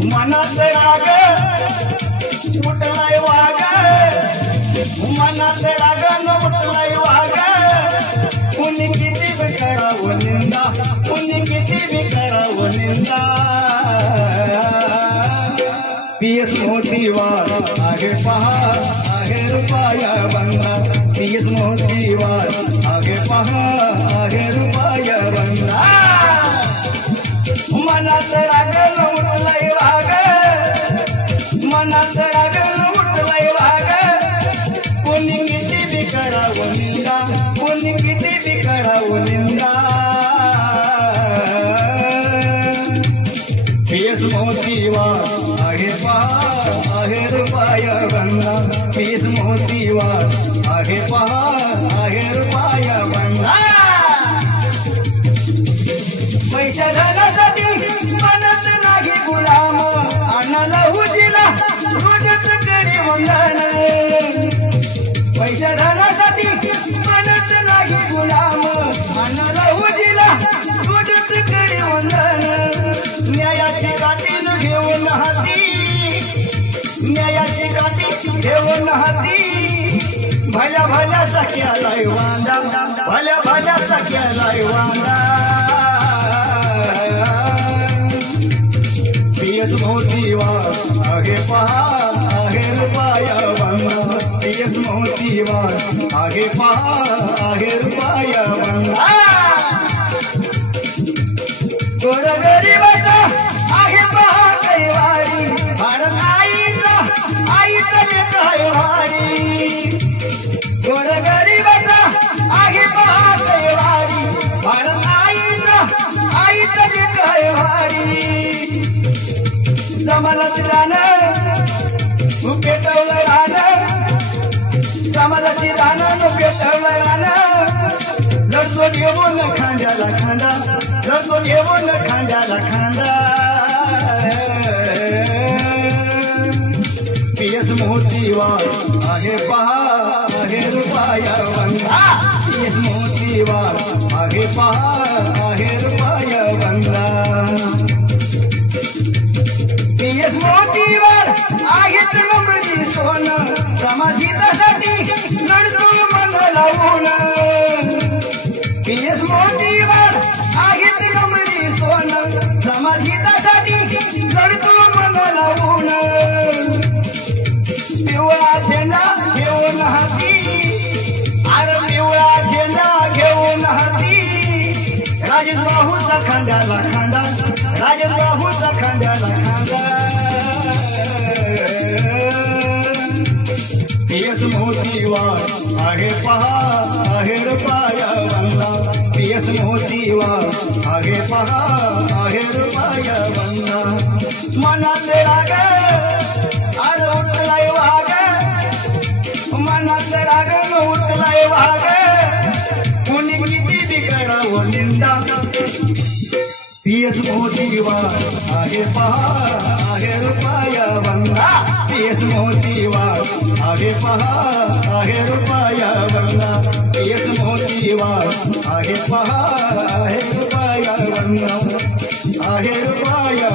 मनात राग उठलाय वाग, मनात राग न उठलाय वाग, कुणी किती बी करावं निंदा, कुणी किती बी करावं निंदा। पीएस मोतीवार आगे पहा आहे रुपया बंदा, पीएस मोतीवार आगे पहा आहे रुपया बंदा। मनात राग न उठलाय वाग, मनात राग न उठलाय वाग, कोणी किती बी करावं निंदा, कोणी किती बी करावं निंदा। पीएस मोतीवार आगे पहा आहे रुपया बंदा, पीएस मोतीवार आगे पहा आहे रुपया बंदा। पैसा धनासाठी बनत नाही गुलाम, अण्णाला हुजीला रोजच करी वंदन। पैसा धनासाठी बनत नाही गुलाम, अण्णाला हुजीला रोजच करी वंदन। न्यायाची गाठी घेऊन हाती, न्यायाची गाठी घेऊन हाती, भल्या भल्या सख्यालाय वांदा, भल्या भल्या सख्यालाय वांदा। पीएस मोतीवार आगे पहा आहे रुपया बंदा, पीएस मोतीवार आगे पहा आहे रुपया बंदा। गोरगरिबाचा आहे पहा कैवारी, भारत आईचा आईचा लेक आहे वारी। गोरगरिबाचा आहे पहा कैवारी, भारत आईचा आईचा लेक आहे वारी। समाजाची दानं पेटवलं रानं, समाजाची दानं पेटवलं रानं, लढतो घेऊन खांद्याला खांदा, लढतो घेऊन खांद्याला खांदा। पीएस मोतीवार आगे पहा आहे रुपया बंदा, पीएस मोतीवार आगे पहा आहे रुपया बंदा। पीएस मोतीवार आहे नंबरी सोनं, समाजितासाठी लढतो मन लावून। पीएस मोतीवार आहे नंबरी सोनं, समाजितासाठी लढतो मन लावून। पिवळा झेंडा घेऊन हाती, अरे पिवळा झेंडा घेऊन हाती, राजेश बाहूचा खांद्याला खांदा, राजेश बाहूचा खांद्याला खांदा। पीएस मोतीवार आगे पहा आहे रुपया बंदा, पीएस मोतीवार आगे पहा आहे रुपया बंदा। मनात राग अरे उठलाय वाग, मनात राग न उठलाय वाग, कुणी किती बी करावं निंदा। पीएस मोतीवार आगे पहा आहे रुपया बंदा, पीएस मोतीवार आगे पहा आहे रुपया बंदा, पीएस मोतीवार आगे पहा आहे रुपया बंदा, आहे रुपया